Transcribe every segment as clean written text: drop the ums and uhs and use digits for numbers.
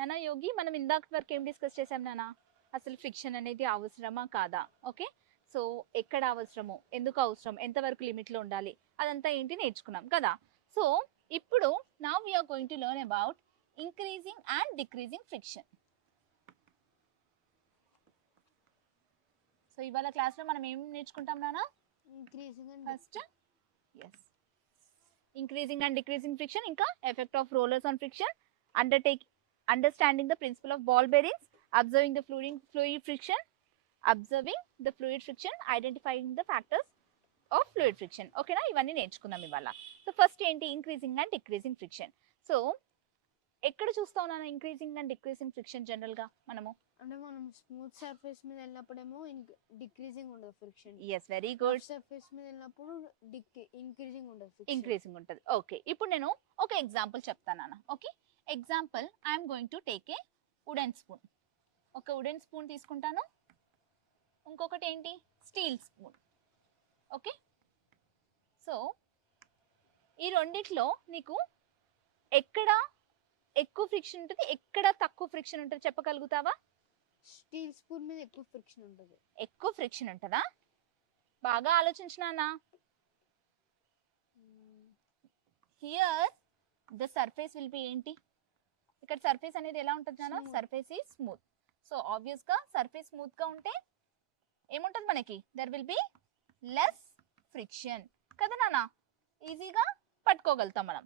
నానా యోగి మనం ఇందాక వరకు ఏం డిస్కస్ చేసాం నానా, అసలు ఫ్రిక్షన్ అనేది అవసరమా కాదా? ఓకే, సో ఎక్కడ అవసరము, ఎందుకు అవసరం, ఎంతవరకు లిమిట్లో ఉండాలి, అదంతా ఏంటి నేర్చుకున్నాం కదా. సో ఇప్పుడు now we are going to learn about increasing and decreasing friction. So ఇవాళ క్లాస్లో మనం ఏం నేర్చుకుంటాం నానా? Increasing and first s, increasing and decreasing friction, ఇంకా effect of rollers on friction, understanding the principle of ball bearings, observing the fluid friction, identifying the factors of fluid friction. ఓకేనా, ఇవన్నీ నేర్చుకుందాం ఇవాళ. సో ఫస్ట్ ఏంటి, increasing and decreasing friction. So ఎక్కడ చూస్తా ఉన్నాను increasing and decreasing friction? General గా మనము అంటే మనం స్మూత్ సర్ఫేస్ మీద వెళ్ళినప్పుడేమో డిక్రీజింగ్ ఉండదు friction. Yes, very good. Surface మీద వెళ్ళినప్పుడు ఇంక్రీజింగ్ ఉండదు, ఇంక్రీజింగ్ ఉంటుంది. ఓకే, ఇప్పుడు నేను ఒక ఎగ్జాంపుల్ చెప్తాను అన్న. Okay, example I'm going to take a wooden spoon. ఒక వుడెన్ స్పూన్ తీసుకుంటాను, ఇంకొకటి ఏంటి, స్టీల్ స్పూన్. ఓకే, సో ఈ రెండిట్లో నీకు ఎక్కడ ఎక్కువ ఫ్రిక్షన్ ఉంటుంది, ఎక్కడ తక్కువ ఫ్రిక్షన్ ఉంటుంది చెప్పగలుగుతావా? స్టీల్ స్పూన్ మీద ఎక్కువ ఫ్రిక్షన్ ఉంటుంది. ఎక్కువ ఫ్రిక్షన్ ఉంటుందా? బాగా ఆలోచించినానా. Here the surface will be ఏంటి, ఇక్కడ సర్ఫేస్ అనేది ఎలా ఉంటుంది నాన్న? Surface is smooth. So obvious గా సర్ఫేస్ స్మూత్ గా ఉంటే ఏముంటుంది మనకి, there will be less friction కదా నాన్న, ఈజీగా పట్టుకోగలుగుతాం మనం.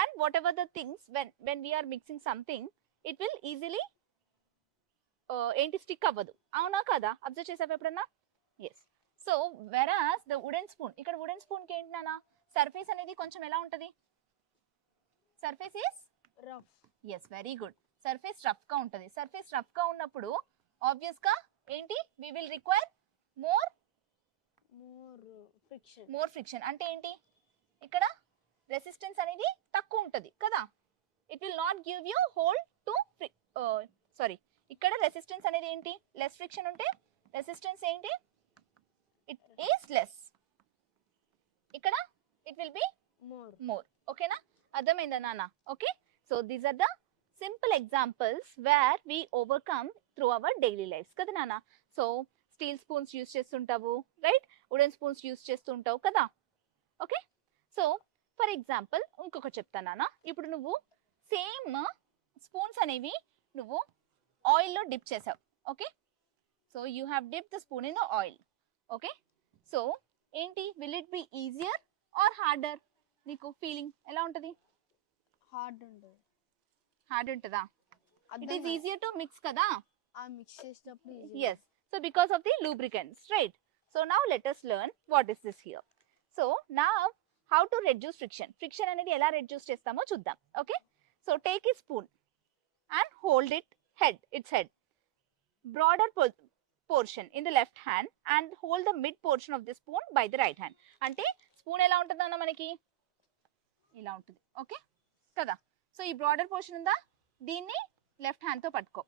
And whatever the things when we are mixing something it will easily ఏంటి, స్టిక్ అవ్వదు, అవునా కదా? అబ్జర్వ్ చేసావు ఎప్పుడన్నా? Yes. So whereas the wooden spoon, ఇక్కడ వుడెన్ స్పూన్ కి ఏంటి నాన్న, సర్ఫేస్ అనేది కొంచెం ఎలా ఉంటుంది, surface is rough. Yes, very good. Surface rough గా ఉంటుంది. సర్ఫేస్ రఫ్ గా ఉన్నప్పుడు ఆబ్వియస్ గా ఏంటి, we will require more friction. అంటే ఏంటి, ఇక్కడ రెసిస్టెన్స్ అనేది తక్కువ ఉంటుంది కదా, it will not give you hold to sorry, ఇక్కడ రెసిస్టెన్స్ అనేది ఏంటి, లెస్ ఫ్రిక్షన్ ఉంటే రెసిస్టెన్స్ ఏంటి, ఇట్ ఈస్ లెస్, ఇక్కడ ఇట్ విల్ బి మోర్. ఓకేనా, అర్థమైందా నాన్న? Okay, so these are the simple examples where we overcome through our daily lifes కదా నాన్న. సో స్టీల్ స్పూన్స్ యూస్ చేస్తుంటావు, రైట్, వుడెన్ స్పూన్స్ యూస్ చేస్తుంటావు కదా. ఓకే, సో ఫర్ ఎగ్జాంపుల్ ఇంకొక చెప్తాను నాన్న. ఇప్పుడు నువ్వు సేమ్ స్పూన్స్ అనేవి నువ్వు ఆయిల్లో డిప్ చేసావు. Okay, so you have dip the spoon in the oil. Okay, so ఏంటి, will it be easier or harder? నీకు ఫీలింగ్ ఎలా ఉంటుంది? హార్డ్ ఉంటుంది. హార్డ్ ఉంటుందా? It is easier to mix కదా, ఆ మిక్స్ చేసేటప్పుడు. Yes, so because of the lubricants, right. So now let us learn what is this here. So now how to reduce friction. Friction అనేది ఎలా reduce చేస్తామో చూద్దాం. Okay, so take A spoon and hold it its head, broader portion in the left hand and hold the mid portion of the spoon by the right hand. అంటే spoon ఎలా ఉంటుంది అన్న, మనకి ఇలా ఉంటుంది. ఓకే కదా, సో ఈ broader portion ఉందా, దీన్ని లెఫ్ట్ హ్యాండ్ తో పట్టుకో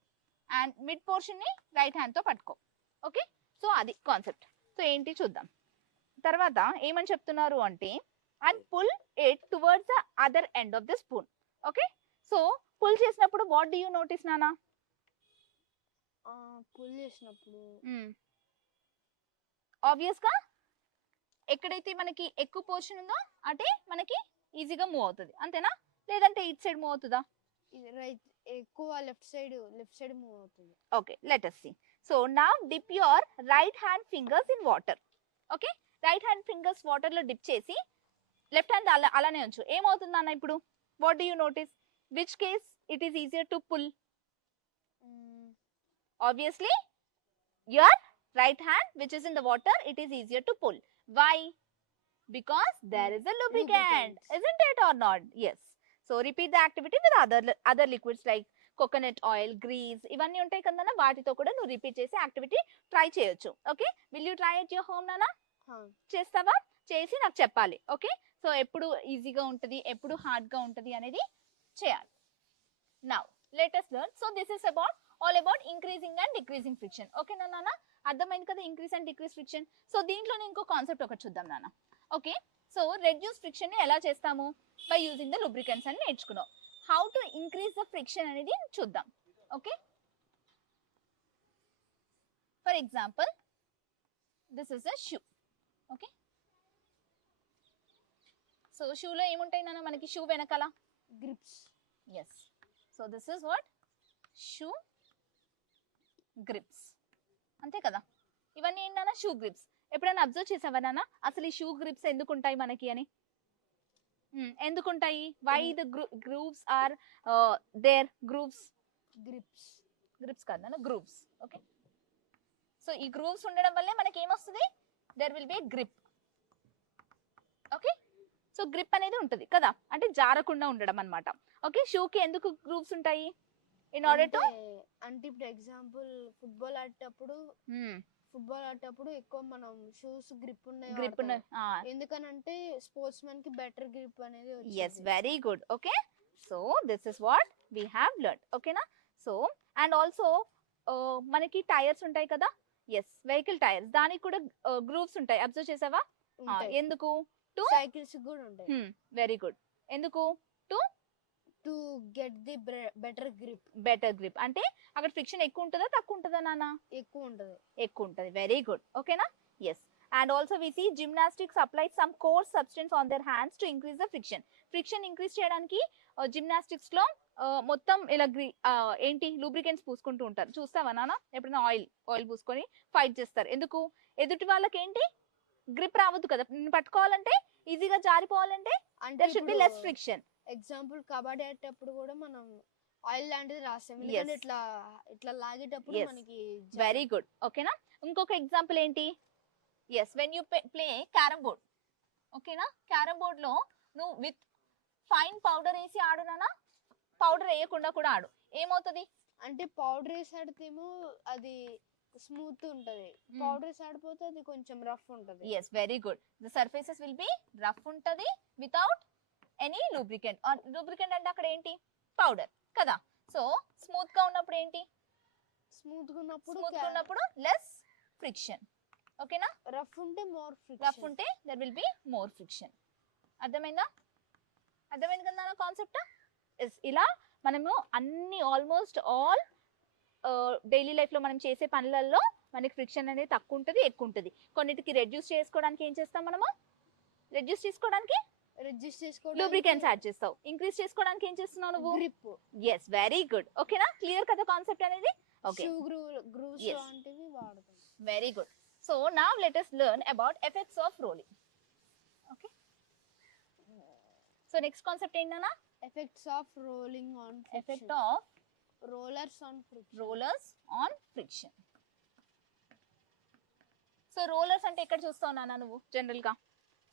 అండ్ మిడ్ పోర్షన్ ని రైట్ హ్యాండ్ తో పట్టుకో. ఓకే, సో అది కాన్సెప్ట్. సో ఏంటి చూద్దాం. తర్వాత ఏమని చెప్తున్నారు అంటే, and pull it towards the other end of the spoon. Okay, so pull చేసినప్పుడు వాట్ డు యూ నోటీస్ నానా? పుల్ చేసినప్పుడు ఆబ్వియస్ గా ఎక్కడైతే మనకి ఎక్కువ పోర్షన్ ఉందో అటే మనకి ఈజీగా మూవ్ అవుతుంది, అంతేనా? లేదంటే ఇట్ సైడ్ మూవ్ అవుతుందా? రైట్, ఎక్కువ లెఫ్ట్ సైడ్ మూవ్ అవుతుంది. Okay, let us see. So now dip your right hand fingers in water. Okay, right hand fingers water లో డిప్ చేసి లెఫ్ట్ హ్యాండ్ అలానే ఉంచు. ఏమవుతుంది అన్న ఇప్పుడు? What do you notice? Which case it is easier to pull? Obviously your right hand which is in the water, it is easier to pull. Why? Because there is a lubricant, isn't it or not? Yes. So repeat the activity with other liquids like coconut oil, grease, ఇవన్నీ ఉంటాయి కదా, వాటితో కూడా నువ్వు repeat చేసి activity try చేయొచ్చు. Okay, will you try at your home నానా? చేస్తావా? చేసి నాకు చెప్పాలి. ఓకే, సో ఎప్పుడు ఈజీగా ఉంటుంది, ఎప్పుడు హార్డ్ గా ఉంటుంది అనేది చేయాలి. Now let us learn. So this is all about increasing and decreasing friction. Okay నాన్న, అర్థమైంది కదా increase and decrease friction. So దీంట్లోనే ఇంకో కాన్సెప్ట్ ఒకటి చూద్దాం నాన్న. ఓకే, సో రెడ్యూస్ ఫ్రిక్షన్ ని ఎలా చేస్తాము? బై యూజింగ్ ద లూబ్రికెంట్స్ అని నేర్చుకున్నాం. How to increase the friction అనేది చూద్దాం. Okay, for example this is a shoe. Okay, so షూలో ఏముంటాయి నాన్న మనకి? షూ వెనకాల grips. Yes, so this is what shoe grips, అంతే కదా? ఇవన్నీ ఏంటన్నా షూ గ్రిప్స్. ఎప్పుడైనా అబ్జర్వ్ చేసావా నాన్న అసలు ఈ షూ గ్రిప్స్ ఎందుకు ఉంటాయి మనకి అని? ఎందుకు ఉంటాయి? Why the grooves are there? Grooves grips కాదు నాన్న, గ్రూవ్స్. ఓకే, సో ఈ గ్రూవ్స్ ఉండడం వల్లే మనకి ఏమొస్తుంది? There will be grip. Okay, so grip అనేది ఉంటుంది కదా, అంటే జారకుండా ఉండడం అన్నమాట. ఓకే, షూకి ఎందుకు గ్రూవ్స్ ఉంటాయి? ఇన్ ఆర్డర్ టు, అంటే ఇప్పుడు ఎగ్జాంపుల్ ఫుట్బాల్ ఆడేటప్పుడు ఎక్కువ మనం షూస్ గ్రిప్ ఉన్నాయి. ఎందుకనంటే స్పోర్ట్స్ మెన్ కి బెటర్ గ్రిప్ అనేది వచ్చింది. yes, very good. Okay, so this is what we have learned. ఓకేనా? సో అండ్ ఆల్సో మనకి టైర్స్ ఉంటాయి కదా, ఎస్, వెహికల్ టైర్స్, దానికి కూడా గ్రూవ్స్ ఉంటాయి. అబ్జర్వ్ చేసావా? ఎందుకు? టు సైకిల్స్ కూడా ఉంటాయి. Very good. ఎందుకు? To get the better grip. అంటే అక్కడ ఫ్రిక్షన్ ఎక్కువ ఉంటుందా తక్కువ ఉంటుందా నాన్న? ఎక్కువ ఉంటుంది. Very good. ఓకేనా? Yes, and also we see gymnastics apply some coarse substance on their hands to increase the friction increase చేయడానికి జిమ్నాస్టిక్స్ లో మొత్తం ఇలా ఏంటి లూబ్రికెంట్స్ పూసుకుంటూ ఉంటారు. చూస్తావా నాన్న ఎప్పుడైనా? ఆయిల్ పూసుకొని ఫైట్ చేస్తారు. ఎందుకు? ఎదుటి వాళ్ళకి ఏంటి గ్రిప్ రావద్దు కదా, పట్టుకోవాలంటే ఈజీగా జారిపోవాలంటే there should be less friction. Example kabaddi ఆడేటప్పుడు కూడా మనం ఆయిల్ లాంటిది రాస్తాం, ఎందుకంటే ఇట్లా లాగేటప్పుడు మనకి. Very good. ఓకేనా? ఇంకొక ఎగ్జాంపుల్ ఏంటి? Yes, when you play carrom board. ఓకేనా? క్యారమ్ బోర్డ్ లో నువ్వు విత్ ఫైన్ పౌడర్ వేసి ఆడునా, పౌడర్ వేయకుండా కూడా ఆడు, ఏమవుతుంది? అంటే పౌడర్ వేసి ఆడితేమో అది స్మూత్ ఉంటది, పౌడర్ వేసి ఆడిపోతే అది కొంచెం రఫ్ ఉంటది. Yes, very good. The surfaces will be rough ఉంటది వితౌట్ ఎనీ లూబ్రికెంట్. లూబ్రికెంట్ అంటే అక్కడ ఏంటి? పౌడర్ కదా. సో స్మూత్ గా ఉన్నప్పుడు ఏంటి? స్మూత్ గా ఉన్నప్పుడు లెస్ ఫ్రిక్షన్. ఓకేనా? రఫ్ ఉంటే మోర్ ఫ్రిక్షన్. రఫ్ ఉంటే there will be more friction. అర్థమైంది కదా కాన్సెప్ట్? ఇలా మనము అన్ని ఆల్మోస్ట్ ఆల్ డైలీ లైఫ్ లో మనం చేసే పనులలో మనకి ఫ్రిక్షన్ అనేది తక్కువ ఉంటుంది, ఎక్కువ ఉంటుంది. కొన్నిటికి రెడ్యూస్ చేసుకోవడానికి ఏం చేస్తాం మనము? రెడ్యూస్ చేసుకోవడానికి లూబ్రికెంట్స్ యాడ్ చేస్తావు. ఇంక్రీజ్ చేసుకోవడానికి ఏం చేస్తున్నావు నువ్వు? గ్రిప్. Yes, very good. ఓకేనా? క్లియర్ కదా కాన్సెప్ట్ అనేది? ఓకే, గ్రూవ్స్ లాంటివి వాడతాం. Very good. So now let us learn about effects of rolling. Okay, so next concept ఏంటన్నా? Effects of rolling on effect of rollers on friction. So rollers అంటే ఎక్కడ చూస్తావు నాన్న నువ్వు జనరల్ గా?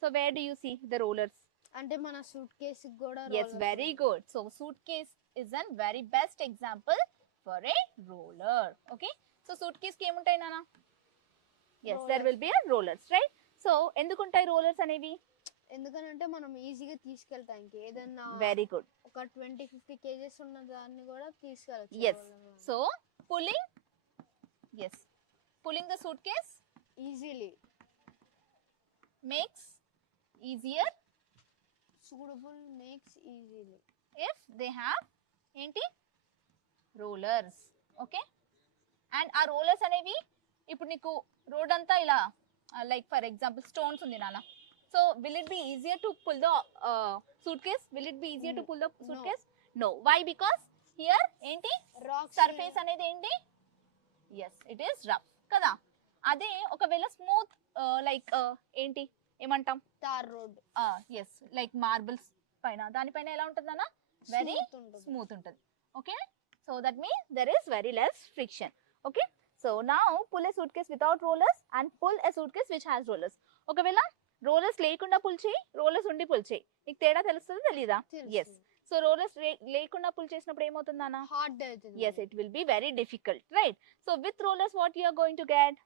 So where do you see the rollers? అంటే మన suitcase కూడా. yes, very good. So suitcase is a very best example for a roller. Okay, so suitcase కి ఏముంటాయి నాన్న? yes, there will be a rollers, right? so ఎందుకు ఉంటాయి rollers అనేవి? ఎందుకంటే మనం ఈజీగా తీసుకెళ్తానికి ఏదన్నా. Very good. ఒక 20-50 kgs ఉన్న దాన్ని కూడా తీసుకెళ్ళచ్చు. yes, so pulling the suitcase easily makes easier if they have ఏంటి రోలర్స్. ఓకే, అండ్ ఆ రోలర్స్ అనేవి ఇప్పుడు నీకు రోడ్ అంతా ఇలా లైక్ ఫర్ ఎగ్జాంపుల్ స్టోన్స్ ఉంది నాన్న. So will it be easier to pull the suitcase? No. Why? Because here ఏంటి సర్ఫేస్ అనేది ఏంటి? ఎస్, ఇట్ ఈస్ రఫ్ కదా. అదే ఒకవేళ స్మూత్ లైక్ ఏంటి ఏమంటాం? Tar road. Yes, like marbles పైన, దానిపైన ఎలా ఉంటుంది అన్న? వెరీ స్మూత్ ఉంటుంది. Okay, so that means there is very less friction. Okay, so now pull a suitcase without rollers and pull a suitcase which has rollers. ఒకవేళ rollers లేకుండా pull చేయి, rollers ఉండి pull చేయి, నీకు తేడా తెలుస్తుంది తెలీదా? ఎస్, సో రోలర్స్ లేకుండా పుల్ చేసినప్పుడు ఏమవుతుంది అన్న? హార్డ్ అవుతుంది. Yes, it will be very difficult, right? So with rollers what you are going to get?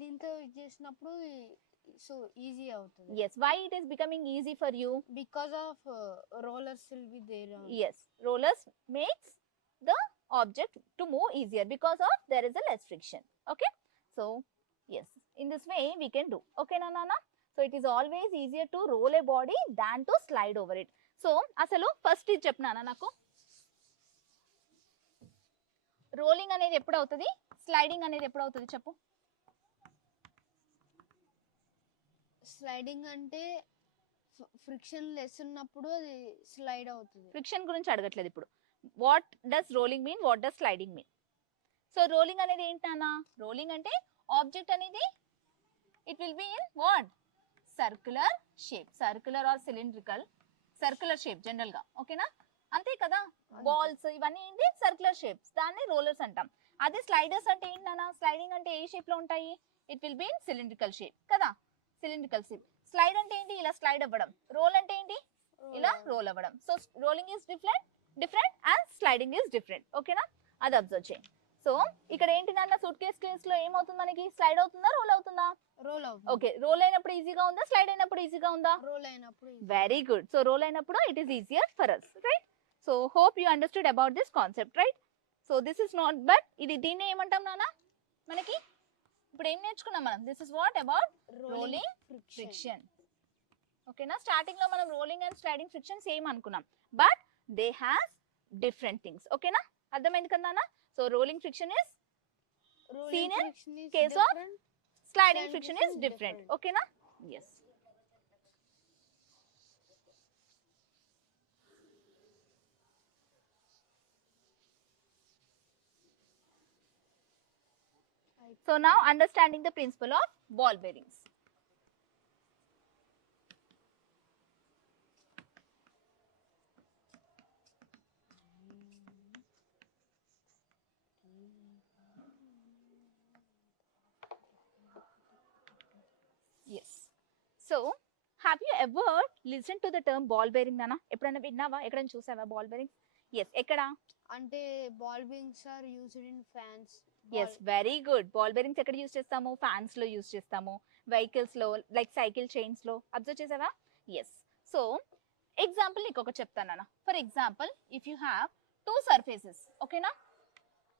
దీంతో చేసినప్పుడు సో ఈజీ అవుతుంది. yes, why it is becoming easy for you? Because of rollers will be there. yes, rollers makes the object to move easier because of there is a less friction. Okay, so yes, in this way we can do. Okay nana? So it is always easier to roll a body than to slide over it. So అసలు first ఇది చెప్పినానా నాకు, rolling అనేది ఎప్పుడు అవుతుంది, sliding అనేది ఎప్పుడు అవుతుంది చెప్పు. స్లైడింగ్ అంటే ఫ్రిక్షన్ లెస్ ఉన్నప్పుడు అది స్లైడ్ అవుతుంది. ఫ్రిక్షన్ గురించి అడగట్లేదు ఇప్పుడు. What does rolling mean, what does sliding mean? So rolling అనేది ఏంటన్నా, రోలింగ్ అంటే ఆబ్జెక్ట్ అనేది it will be in what, circular shape, circular or cylindrical, circular shape general గా, ఓకేనా, అంతే కదా. బాల్స్ ఇవన్నీ ఏంటి, సర్క్యులర్ షేప్స్, దాన్ని రోలర్స్ అంటాం. అదే స్లైడర్స్ అంటే ఏంటన్నా, స్లైడింగ్ అంటే ఏ షేప్ లో ఉంటాయి, it will be in cylindrical shape కదా, సిలిండ్రికల్ షేప్. స్లైడ్ అంటే ఏంటి, ఇలా స్లైడ్ అవ్వడం. రోల్ అంటే ఏంటి, ఇలా రోల్ అవ్వడం. So rolling is different and sliding is different, ఓకేనా, అది అబ్జర్వ్ చేయండి. సో ఇక్కడ ఏంటి నాన్న, సూట్ కేస్ లో ఏమవుతుంది మనకి, స్లైడ్ అవుతుందా, రోల్ అవుతుందా, రోల్ అవుతుంది. ఓకే, రోల్ అయినప్పుడు ఈజీగా ఉందా, స్లైడ్ అయినప్పుడు ఈజీగా ఉందా, రోల్ అయినప్పుడు వెరీ గుడ్. సో రోల్ అయినప్పుడు it is easier for us, right. So hope you understood about this concept, right. So this is not but, ఇది దీన్ని ఏమంటాం నాన్న మనకి, ఇప్పుడు ఏం నేర్చుకున్నాం మనం, this is what about rolling friction, ఓకేనా. స్టార్టింగ్ లో మనం rolling and sliding friction same అనుకున్నాం, but they has different things, ఓకేనా, అర్థమైంది కదా. So rolling friction is seen in case of sliding friction is different, okay na, yes. So now understanding the principle of ball bearings. Yes. So have you ever listened to the term ball bearing nana, ఎప్పుడైనా విన్నావా, ఎక్కడైనా చూసావా ball bearing? yes, ఎక్కడ అంటే ball bearings are used in fans. yes, very good. Ball bearings ఎక్కడ use చేస్తాము, fans లో use చేస్తాము, వెహికల్స్ లో, లైక్ సైకిల్ చైన్స్ లో, అబ్జర్వ్ చేసావా. yes. సో ఎగ్జాంపుల్ నీకు ఒకటి చెప్తాను. For example if you have two surfaces, ఓకేనా,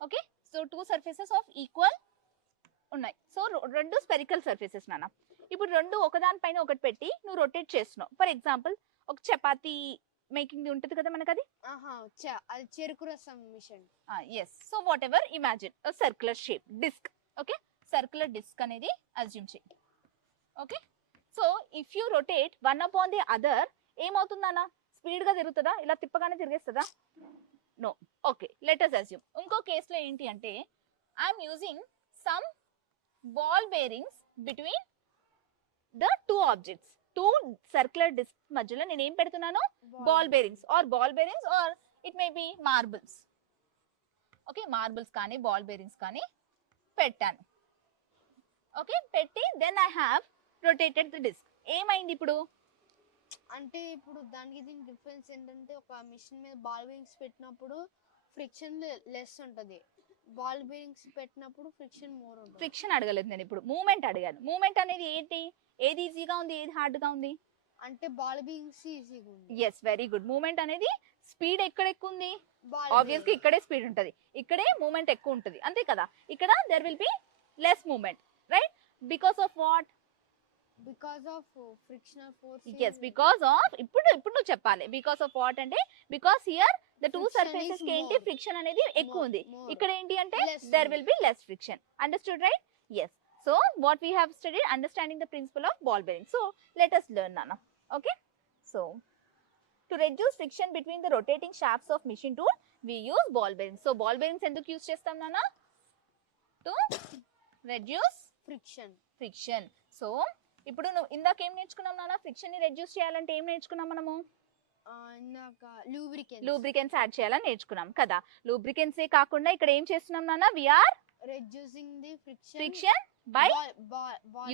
okay. So two surfaces of equal ఉన్నాయి. సో రెండు స్పెరికల్ సర్ఫేసెస్ నాన్న. ఇప్పుడు రెండు ఒకదానిపైన ఒకటి పెట్టి నువ్వు రొటేట్ చేస్తున్నావు. ఫర్ ఎగ్జాంపుల్ ఒక చపాతీ మేకింగ్ ఉంటుంది కదా మనకు, అది అది చెరుకు రసం machine. Yes. So whatever imagine circular shape disc, okay, circular disc అనేది అజ్యూమ్ చేయి, okay. So if you rotate one upon the other ఏమవుతుందన్నా, స్పీడ్ గా తిరుగుతుందా, ఇలా తిప్పగానే తిరిగేస్తుందా, no, okay. Let us assume ఇంకో కేసులో ఏంటి అంటే I'm using some ball bearings between the two objects, two circular discs మధ్యలో నేను ఏం పెడుతున్నాను, ball bearings or it may be marbles, okay, marbles కానీ ball bearings కానీ పెట్టాను, ఓకే. పెట్టి then I have rotated the disc. ఏమైంది ఇప్పుడు అంటే ఇప్పుడు దానికి దీనికి డిఫరెన్స్ ఏంటంటే, ఒక మిషన్ మీద బాల్ బేరింగ్స్ పెట్టినప్పుడు ఫ్రిక్షన్ లెస్ ఉంటది, బాల్ బేరింగ్స్ పెట్టినప్పుడు ఫ్రిక్షన్ మోర్ ఉంటుంది. ఫ్రిక్షన్ అడగలేదు నేను, ఇప్పుడు మూమెంట్ అడిగాను. మూమెంట్ అనేది ఏంటి, ఏది ఈజీగా ఉంది, ఏది హార్డ్ గా ఉంది, అంటే బాల్ బేరింగ్స్ ఈజీగా ఉంది. Yes, very good. మూమెంట్ అనేది స్పీడ్ ఎక్కడ ఎక్కువ ఉంది, ఆబ్వియస్ గా ఇక్కడే స్పీడ్ ఉంటది, ఇక్కడే మూమెంట్ ఎక్కువ ఉంటది, అంతే కదా. ఇక్కడ there will be less moment, right, because of what, because of frictional force. yes, because of ఇప్పుడు నువ్వు చెప్పాలి బికాస్ ఆఫ్ వాట్ అంటే, because here the two surfaces కి ఏంటి ఫ్రిక్షన్ అనేది ఎక్కువ ఉంది, ఇక్కడ ఏంటి అంటే there will be less friction. Understood, right? yes. So what we have studied, understanding the principle of ball bearing. So let us learn nana, okay. So to reduce friction between the rotating shafts of machine tool we use ball bearings. So ball bearings ఎందుకు use చేస్తాం నాన్న, to reduce friction. So ఇప్పుడు నువ్వు ఇందాక ఏం నేర్చుకున్నాం నాన్న, friction ని రెడ్యూస్ చేయాలంటే ఏం నేర్చుకున్నాం మనము, లూబ్రికెంట్స్ యాడ్ చేయాలని నేర్చుకున్నాం కదా. లూబ్రికెంట్స్ ఏ కాకుండా ఇక్కడ ఏం చేస్తున్నాం నాన్న, we are reducing the friction by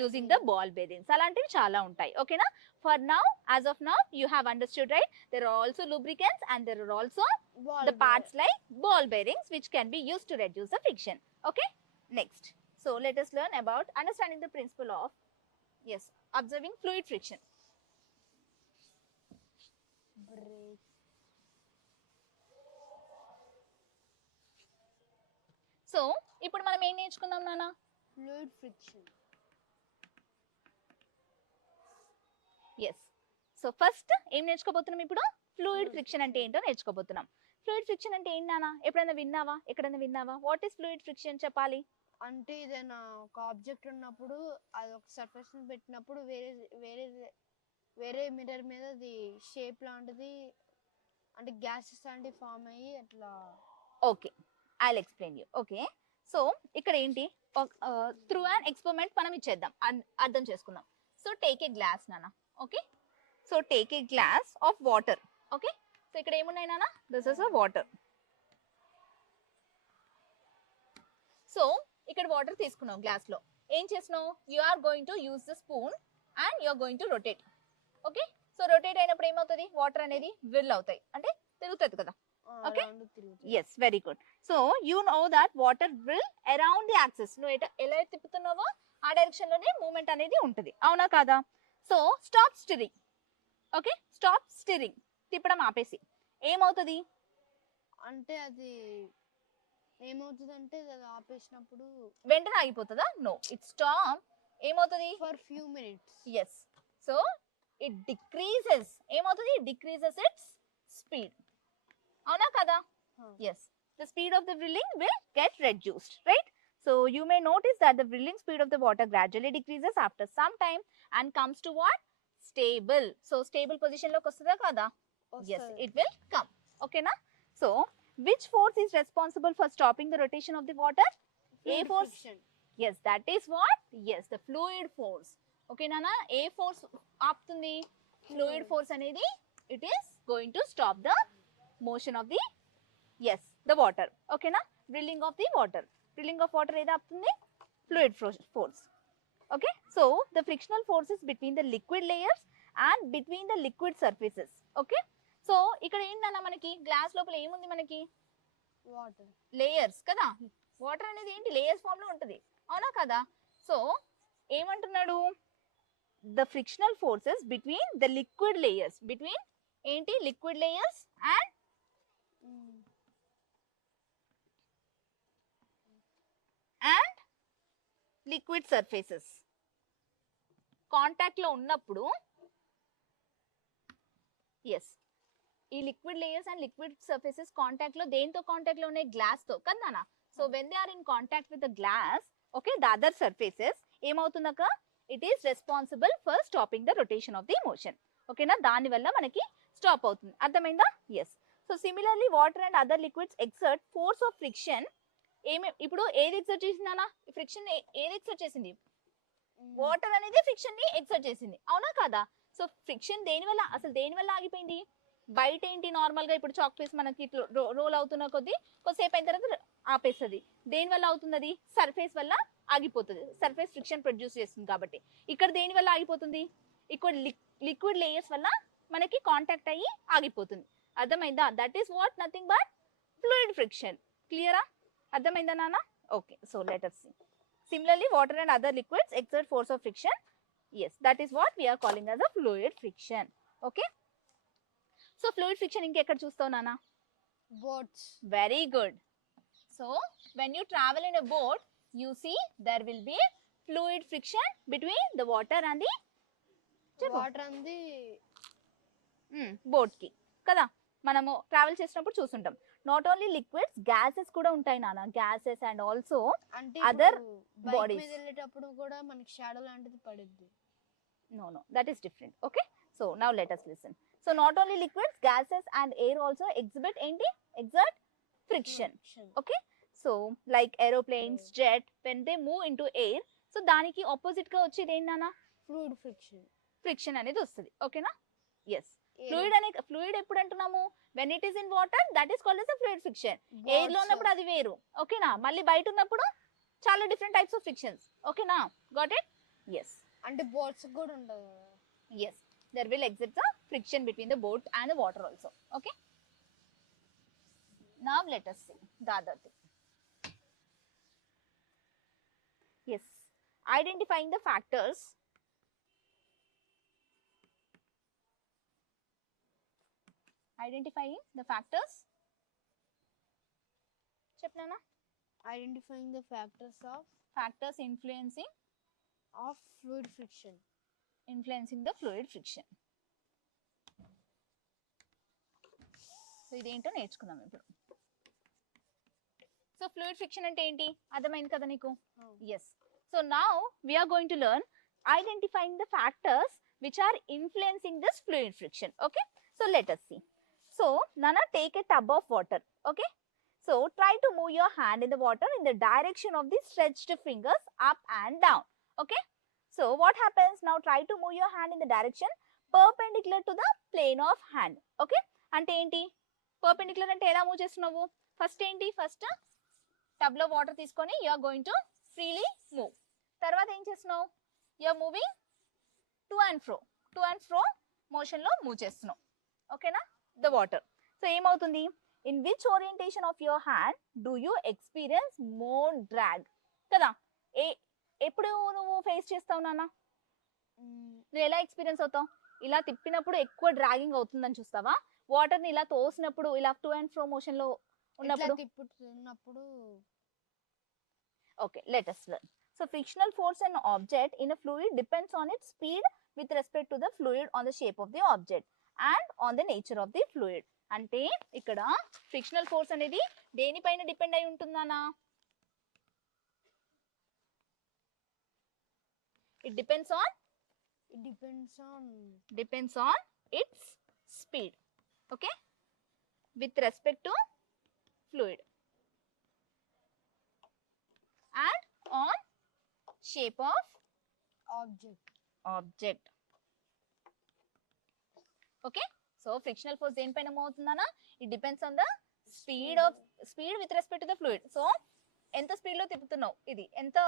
using the ball bearings. అలాంటివి చాలా ఉంటాయి, ఓకేనా. For now, as of now you have understood, right. There are also lubricants and there are also the parts like ball bearings which can be used to reduce the friction, okay. Next, so let us learn about understanding the principle of, yes, observing fluid friction. So ఇప్పుడు మనం ఏం నేర్చుకుందాం నాన్న, fluid friction. Yes. So first ఏం నేర్చుకోబోతున్నాం ఇప్పుడు, fluid Fluid friction అంటే friction. ఏంటో నేర్చుకోబోతున్నాం. ఫ్లూయిడ్ ఫ్రిక్షన్ అంటే ఏంటి నాన్న? ఎప్పుడైనా విన్నావా? ఎక్కడైనా విన్నావా? వాట్ ఈస్ ఫ్లూయిడ్ ఫ్రిక్షన్ చెప్పాలి. అంటే ఏదైనా ఒక ఆబ్జెక్ట్ ఉన్నప్పుడు అది ఒక సర్ఫేస్ పెట్టినప్పుడు వేరే వేరే మిర్రర్ మీద అది షేప్ లాంటిది అంటే గ్యాసెస్ లాంటివి ఫామ్ అయ్యి అట్లా. Okay, I will explain you. Okay, so ఇక్కడ ఏంటి, త్రూ అన్ ఎక్స్పెరిమెంట్ మనం ఇచ్చేద్దాం, అర్థం చేసుకుందాం. సో టేక్ ఏ గ్లాస్ నాన్న. Okay, so take a glass of water. Okay, so ఇక్కడ ఏమున్నాయి నాన్న? This is a water. So ఇక్కడ వాటర్ తీసుకున్నావు గ్లాస్ లో. ఏం చేసినావు? You are going to use the spoon and you are going to rotate. Okay, so rotate అయినప్పుడు ఏమవుతుంది? వాటర్ అనేది విల్ అవుతాయి, అంటే తిరుగుతుంది కదా. Okay. Yes, very good. So you know that water will around the axis. నువ్వు ఎలా తిప్పుతున్నావో ఆ డైరెక్షన్ లోనే మూమెంట్ అనేది ఉంటుంది, అవునా కాదా? So stop stirring. Okay, stop stirring, తిప్పడం ఆపేసి. ఏమవుతుంది? అంటే అది ఏమవుతుంది అంటే అది ఆపేసినప్పుడు వెంటనే ఆగిపోతుందా? No, it stop. ఏమవుతుంది? For few minutes. Yes, so it decreases. ఏమవుతుంది? డిక్రీజెస్ ఇట్స్ స్పీడ్, అవునా కదా? Yes, the speed of the drilling will get reduced, right? So you may notice that the drilling speed of the water gradually decreases after some time and comes to what? Stable. So stable position lo kostada kada? Yes, it will come. Okay na? So which force is responsible for stopping the rotation of the water? A force. Friction. Yes, that is what? Yes, the fluid force. Okay nana? A force ఆపుతుంది, fluid force అనేది it is going to stop the motion of the, yes, the water. Okay na? Drilling of the water. Drilling of water ఏది ఆపుతుంది? Fluid force. Okay, so the frictional force is between the liquid layers and between the liquid surfaces. Okay, so ఇక్కడ ఏంటన్నా మనకి glass లోపల ఏముంది? మనకి water layers కదా. Water అనేది ఏంటి? లేయర్స్ ఫామ్ లో ఉంటుంది, అవునా కదా? సో ఏమంటున్నాడు? The frictional forces between the liquid layers, between ఏంటి? Liquid layers and liquid surfaces contact లో ఉన్నప్పుడు, ఎస్, ఈ liquid layers and liquid surfaces contact లో దేంతో కాంటాక్ట్ లో ఉన్నాయి? గ్లాస్ తో కదా. So when they are in contact with the glass, okay, the other surfaces ఏమవుతుందక? It is responsible for stopping the rotation of the motion. ఓకేనా? దాని వల్ల మనకి స్టాప్ అవుతుంది, అర్థమైందా? Yes. So similarly water and other liquids exert force of friction. ఇప్పుడు ఏది ఎక్సర్ట్ చేసిందనా? Friction ఏది ఎక్సర్ట్ చేసింది? వాటర్ అనేది ఫ్రిక్షన్ ని ఎక్సర్ట్ చేసింది, అవునా కదా? సో ఫ్రిక్షన్ దేని వల్ల, అసలు దేని వల్ల ఆగిపోయింది? బయట ఏంటి నార్మల్ గా ఇప్పుడు చాక్ పీస్ మనకి రోల్ అవుతున్న కొద్దీ కొద్దిసేపు అయిన తర్వాత ఆపేస్తుంది. దేని వల్ల అవుతుంది? అది సర్ఫేస్ వల్ల ఆగిపోతుంది, సర్ఫేస్ ఫ్రిక్షన్ ప్రొడ్యూస్ చేస్తుంది కాబట్టి. ఇక్కడ దేని వల్ల ఆగిపోతుంది? ఇక్కడ లిక్విడ్ లేయర్స్ వల్ల మనకి కాంటాక్ట్ అయ్యి ఆగిపోతుంది, అర్థమైందా? That is what nothing but fluid friction. క్లియరా? అర్థమైందా నాన్న? Okay, so let us see. Similarly, water and other liquids exert force of friction. Yes, that is what we are calling as a fluid friction. Okay, so fluid friction ఇంకెక్కడ చూస్తావు నాన్న? boats. Very good. So when you travel in a boat, you see there will be fluid friction between the water and the water అంది boat కి కదా. మనము travel చేసినప్పుడు చూస్తుంటాం. Not only liquids, gases కూడా ఉంటాయి నాన్న. గ్యాసెస్ అండ్ ఆల్సో అంటే other బైక్ bodies. మీద వెళ్ళేటప్పుడు కూడా మనకి షాడో లాంటిది పడుద్ది. no, that is different. Okay, so now let us listen. So not only liquids, gases and air also exhibit exert friction. Okay, so like aeroplanes, jet, when they move into air, so దానికి opposite గా వచ్చేది ఏంటన్నా? Fluid friction. Friction అనేది వస్తుంది, ఓకేనా? Yes. Fluid ఎప్పుడు అంటున్నాము? When it is in water, that is called as a fluid friction. Air లో ఉన్నప్పుడు అది వేరు, ఓకేనా? మళ్ళీ బయట ఉన్నప్పుడు చాలా డిఫరెంట్ టైప్స్ ఆఫ్ ఫ్రిక్షన్స్, ఓకేనా? Got it? ఎస్. అంటే బోట్స్ కూడా ఉండదు. Yes, there will exist the friction between the boat and the water also. Okay, now let us see the other thing. Yes, identifying the factors. Identifying the factors. Chepnana? Identifying the Factors influencing of fluid friction. the fluid friction. So ఇదేంటో నేర్చుకుందాం ఇప్పుడు. So fluid friction అంటే ఏంటి అర్థమైంది కదా నీకు? Yes. So now we are going to learn identifying the factors which are influencing this fluid friction. Okay, so let us see. So Nana, take a tub of water. Okay, so try to move your hand in the water in the direction of the stretched fingers up and down. Okay, so what happens now? Try to move your hand in the direction perpendicular to the plane of hand. Okay, ante enti perpendicular ante ela move chestunavu? First enti, first tub lo water తీసుకొని you are going to freely move. తర్వాత ఏం చేస్తున్నావు? you are moving to and fro motion లో move చేస్తున్నాం. ఓకేనా? The water. So ఏమవుతుంది? In which orientation of your hand do you experience more drag కదా? ఎప్పుడు నువ్వు ఫేస్ చేస్తావు నాన్న? నువ్వు ఎలా ఎక్స్పీరియన్స్ అవుతావు? ఇలా తిప్పినప్పుడు ఎక్కువ డ్రాగింగ్ అవుతుందని చూస్తావా? వాటర్ ని ఇలా తోసినప్పుడు, ఇలా టు అండ్ ఫ్రో మోషన్ లో ఉన్నప్పుడు? Okay, let us learn. So frictional force in object in a fluid depends on its speed with respect to the fluid, on the shape of the object and on the nature of the fluid. అంటే ఇక్కడ frictional force అనేది దేనిపైన depend అయి ఉంటుందానా? It depends on its speed. Okay, with respect to fluid and on shape of object. Okay, so frictional force దేనిపైన move అవుతుందనా? it depends on the speed with respect to the fluid. so ఎంత speed లో తిప్పుతున్నావు, ఇది ఎంత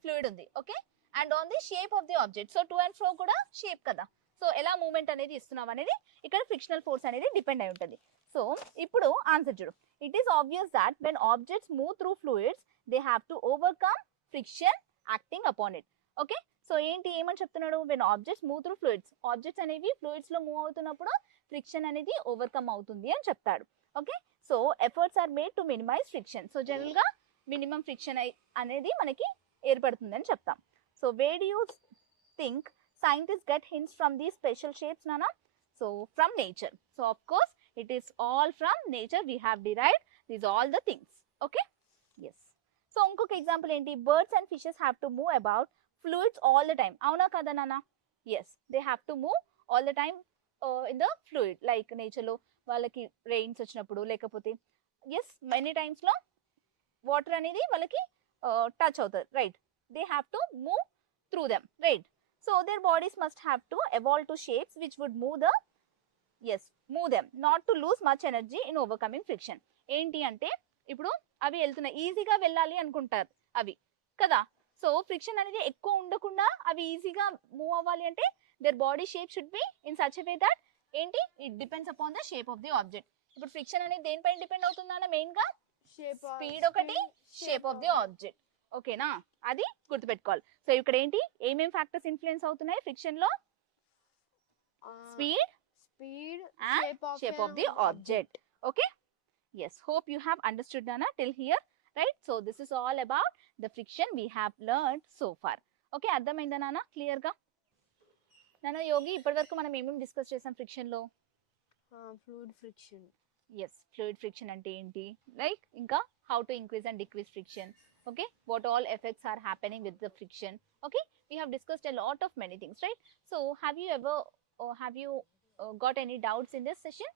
fluid ఉంది. Okay, and on the shape of the object. So to and fro కూడా shape కదా. So ఎలా మూవ్మెంట్ అనేది ఇస్తున్నావు అనేది ఇక్కడ ఫ్రిక్షనల్ ఫోర్స్ అనేది డిపెండ్ అయి ఉంటుంది. సో ఇప్పుడు ఆన్సర్ చూడు. It is obvious that when objects move through fluids they have to overcome friction acting upon it. Okay, so ఏంటి ఏమని చెప్తున్నాడు? When objects move through fluids, objects అనేవి ఫ్లూయిడ్స్ లో మూవ్ అవుతున్నప్పుడు ఫ్రిక్షన్ అనేది ఓవర్కమ్ అవుతుంది అని చెప్తాడు. Okay, so efforts are made to minimize friction. So general గా మినిమం ఫ్రిక్షన్ అనేది మనకి ఏర్పడుతుంది అని చెప్తాం. So where do you think scientists get hints from these special shapes, Nana? So from nature. So of course it is all from nature we have derived these all the things. Okay, yes. So ఇంకొక example ఏంటి? birds and fishes have to move about fluids all the time. అవునా కదా నాన్న? yes, they have to move all the time in the fluid. like nature లో వాళ్ళకి rains వచ్చినప్పుడు, లేకపోతే yes many times లో వాటర్ అనేది వాళ్ళకి టచ్ అవుతుంది, right? they have to move through them, right? so their bodies must have to evolve to shapes which would move them not to lose much energy in overcoming friction. ఏంటి అంటే ఇప్పుడు అవి వెళ్తున్నాయి, ఈజీగా వెళ్ళాలి అనుకుంటారు అవి కదా. సో ఫ్రిక్షన్ అనేది ఎక్కువ ఉండకుండా అవి ఈజీగా మూవ్ అవ్వాలి అంటే their body shape should be in such a way that ఏంటి it depends upon the shape of the object. ఇప్పుడు ఫ్రిక్షన్ అనేది దేనిపైన డిపెండ్ అవుతుందన్న? మెయిన్ గా స్పీడ్ ఒకటి, షేప్ ఆఫ్ ది ఆబ్జెక్ట్. ఓకేనా? అది గుర్తుపెట్టుకోవాలి. సో ఇక్కడ ఏంటి ఏమేం ఫ్యాక్టర్స్ ఇన్ఫ్లుయెన్స్ అవుతున్నాయి ఫ్రిక్షన్ లో? Speed and shape of the object. Okay, yes, hope you have understood Nana till here, right? so this is all about the friction we have learned so far. okay, అర్థమైందా నాన్న clear గా? నాన్న యోగి ఇప్పటివరకు మనం ఏమేమి discuss చేసాం friction లో? Fluid friction. yes, fluid friction అంటే ఏంటి, లైక్ ఇంకా how to increase and decrease friction. okay, what all effects are happening with the friction. okay, we have discussed a lot of many things, right? so have you ever got any doubts in this session?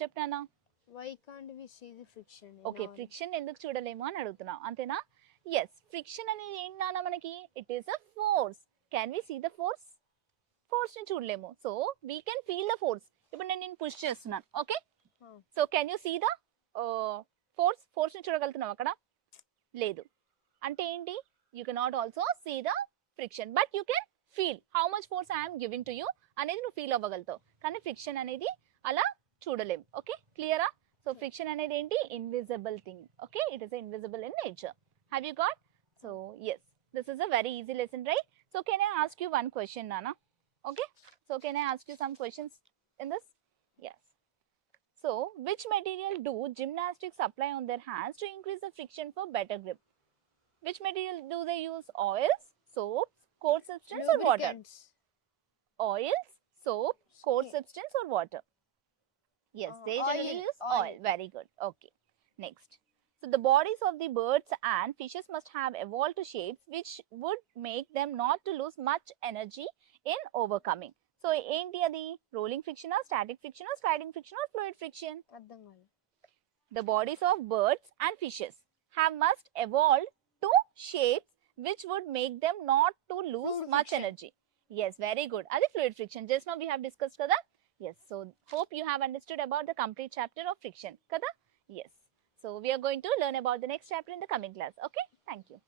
చెప్తానా? why can't we see the friction? Okay, friction ఎందుకు చూడలేము అని అడుగుతున్నావు అంతేనా? Yes, friction అనేది ఏంటి నాన్న మనకి? It is a force. Can we see the force? Force ని చూడలేము. So we can feel the force. ఇప్పుడు నేను పుష్ చేస్తున్నాను. Okay, so can you see the force ని చూడగలుగుతున్నావు అక్కడ? లేదు. అంటే ఏంటి? You cannot also see the friction, but you can feel how much force I'm giving to you అనేది నువ్వు ఫీల్ అవ్వగలుగుతావు. కానీ ఫ్రిక్షన్ అనేది అలా చూడలేం. ఓకే, క్లియరా? సో ఫ్రిక్షన్ అనేది ఏంటి? Invisible thing. Okay, it is invisible in nature. Have you got? So yes, this is a very easy lesson, right? So can I ask you one question నానా? Okay, so can I ask you some questions in this? yes. so which material do gymnastics apply on their hands to increase the friction for better grip? which material do they use? oils, soaps, cold substance or water? oils, soap, cold substance or water? Yes, they generally oil, use oil. oil. Very good. Okay. Next. So the bodies of the birds and fishes must have evolved to shapes which would make them not to lose much energy in overcoming. So ఏంటి అది rolling friction static friction sliding friction fluid friction అర్థం కాదు. the bodies of birds and fishes have must evolved to shapes which would make them not to lose Fluid much friction. energy. Yes, very good. Adi fluid friction. Just now we have discussed kada. Yes, so hope you have understood about the complete chapter of friction kada. Yes. So we are going to learn about the next chapter in the coming class. Okay, thank you.